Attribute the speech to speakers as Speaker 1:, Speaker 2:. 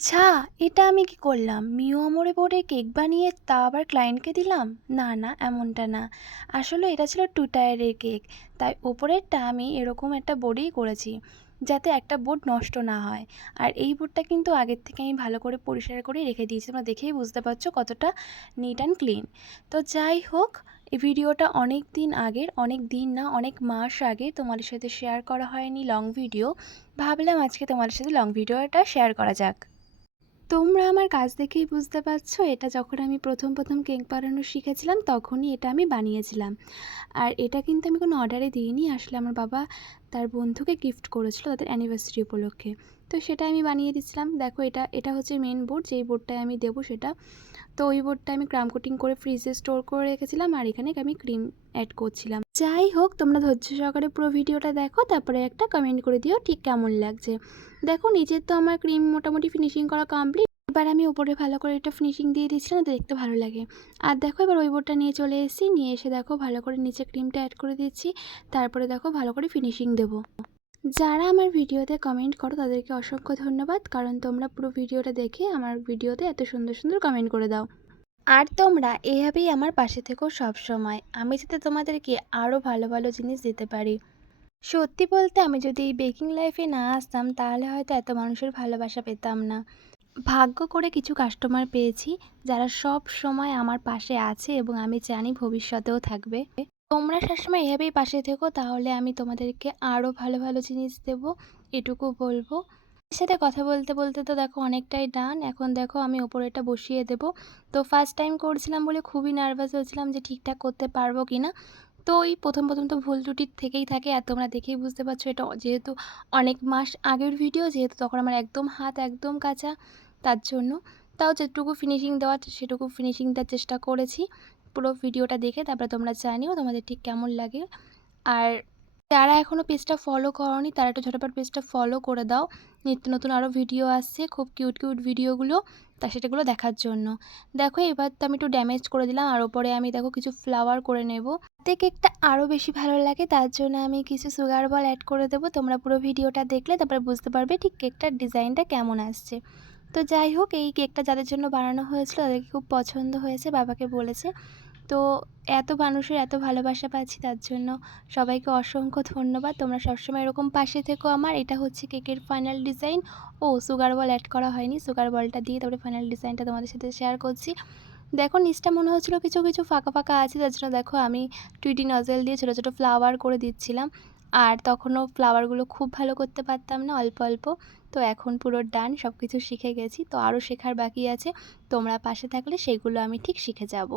Speaker 1: ছা এটা আমি কি করলাম? মিও আমরে বোর্ডে কেক বানিয়ে তা আবার ক্লায়েন্টকে দিলাম? না না, এমনটা না। আসলে এটা ছিল টু টায়ারের কেক। তাই ওপরেরটা আমি এরকম একটা বোর্ডেই করেছি, যাতে একটা বোর্ড নষ্ট না হয়। আর এই বোর্ডটা কিন্তু আগের থেকে আমি ভালো করে পরিষ্কার করে রেখে দিয়েছি। তোমরা দেখেই বুঝতে পারছ কতটা নিট অ্যান্ড ক্লিন তো যাই হোক, এই ভিডিওটা অনেক দিন আগের, অনেক দিন না, অনেক মাস আগে তোমাদের সাথে শেয়ার করা হয়নি লং ভিডিও ভাবলাম আজকে তোমাদের সাথে লং ভিডিওটা শেয়ার করা যাক। তোমরা আমার কাজ দেখেই বুঝতে পারছ, এটা যখন আমি প্রথম প্রথম কেক বানানো শিখেছিলাম, তখনই এটা আমি বানিয়েছিলাম। আর এটা কিন্তু আমি কোনো অর্ডারে দিইনি। আসলে আমার বাবা তার বন্ধুকে গিফট করেছিল তাদের অ্যানিভার্সারি উপলক্ষে। তো সেটা আমি বানিয়ে দিচ্ছিলাম। দেখো এটা এটা হচ্ছে মেন বোর্ড যেই বোর্ডটায় আমি দেবো সেটা। তো ওই বোর্ডটা আমি ক্রাম কোটিং করে ফ্রিজে স্টোর করে রেখেছিলাম আর এখানে আমি ক্রিম অ্যাড করছিলাম। যাই হোক, তোমরা ধৈর্য সহকারে পুরো ভিডিওটা দেখো, তারপরে একটা কমেন্ট করে দিও ঠিক কেমন লাগছে। দেখো, নিচের তো আমার ক্রিম মোটামুটি ফিনিশিং করা কমপ্লিট এবার আমি ওপরে ভালো করে একটা ফিনিশিং দিয়ে দিচ্ছিলাম দেখতে ভালো লাগে। আর দেখো এবার ওই বোর্ডটা নিয়ে চলে এসেছি, নিয়ে এসে দেখো ভালো করে নিচে ক্রিমটা অ্যাড করে দিচ্ছি তারপরে দেখো ভালো করে ফিনিশিং দেবো। যারা আমার ভিডিওতে কমেন্ট করো, তাদেরকে অসংখ্য ধন্যবাদ, কারণ তোমরা পুরো ভিডিওটা দেখে আমার ভিডিওতে এত সুন্দর সুন্দর কমেন্ট করে দাও। আর তোমরা এভাবেই আমার পাশে থেকো সময়, আমি যাতে তোমাদেরকে আরও ভালো ভালো জিনিস দিতে পারি। সত্যি বলতে আমি যদি এই বেকিং লাইফে না আসতাম, তাহলে হয়তো এত মানুষের ভালোবাসা পেতাম না। ভাগ্য করে কিছু কাস্টমার পেয়েছি, যারা সব সময় আমার পাশে আছে এবং আমি জানি ভবিষ্যতেও থাকবে। তোমরা সবসময় এভাবেই পাশে থেকো, তাহলে আমি তোমাদেরকে আরও ভালো ভালো জিনিস দেব, এটুকু বলব। এর সাথে কথা বলতে বলতে তো দেখো অনেকটাই ডান এখন দেখো আমি ওপরেটা বসিয়ে দেব। তো ফার্স্ট টাইম করছিলাম বলে খুবই নার্ভাস হয়েছিলাম যে ঠিকঠাক করতে পারব কি না তো ওই প্রথম প্রথম তো ভুল ত্রুটি থেকেই থাকে, আর তোমরা দেখেই বুঝতে পারছ এটা যেহেতু অনেক মাস আগের ভিডিও যেহেতু তখন আমার একদম হাত একদম কাঁচা। তার জন্য। তাও যেটুকু ফিনিশিং দেওয়ার, সেটুকু ফিনিশিং দেওয়ার চেষ্টা করেছি। পুরো ভিডিওটা দেখে তারপরে তোমরা জানিও তোমাদের ঠিক কেমন লাগে। আর যারা এখনও পেজটা ফলো করনি, তারা একটু ঝটপট পেজটা ফলো করে দাও। নিত্য নতুন আরও ভিডিও আসছে, খুব কিউট কিউট ভিডিওগুলো তা সেটাগুলো দেখার জন্য। দেখো, এবার তো আমি একটু ড্যামেজ করে দিলাম, আর ওপরে আমি দেখো কিছু ফ্লাওয়ার করে নেব। তাতে কেকটা আরও বেশি ভালো লাগে, তার জন্য আমি কিছু সুগার বল অ্যাড করে দেবো। তোমরা পুরো ভিডিওটা দেখলে, তারপরে বুঝতে পারবে ঠিক কেকটার ডিজাইনটা কেমন আসছে। তো যাই হোক, এই কেকটা যাদের জন্য বানানো হয়েছিল তাদেরকে খুব পছন্দ হয়েছে, বাবাকে বলেছে। তো এত মানুষের এত ভালোবাসা পাচ্ছি তার জন্য সবাইকে অসংখ্য ধন্যবাদ। তোমরা সবসময় এরকম পাশে থেকো আমার, এটা হচ্ছে কেকের ফাইনাল ডিজাইন ও সুগার বল অ্যাড করা হয়নি সুগার বলটা দিয়ে তারপরে ফাইনাল ডিজাইনটা তোমাদের সাথে শেয়ার করছি। দেখো, নিচটা মনে হচ্ছিল কিছু কিছু ফাঁকা ফাঁকা আছে, তার জন্য দেখো আমি টুইটি নজেল দিয়ে ছোটো ছোটো ফ্লাওয়ার করে দিচ্ছিলাম। আর তখনও ফ্লাওয়ারগুলো খুব ভালো করতে পারতাম না অল্প অল্প। তো এখন পুরো ডান সব কিছু শিখে গেছি। তো আরও শেখার বাকি আছে। তোমরা পাশে থাকলে সেগুলো আমি ঠিক শিখে যাব।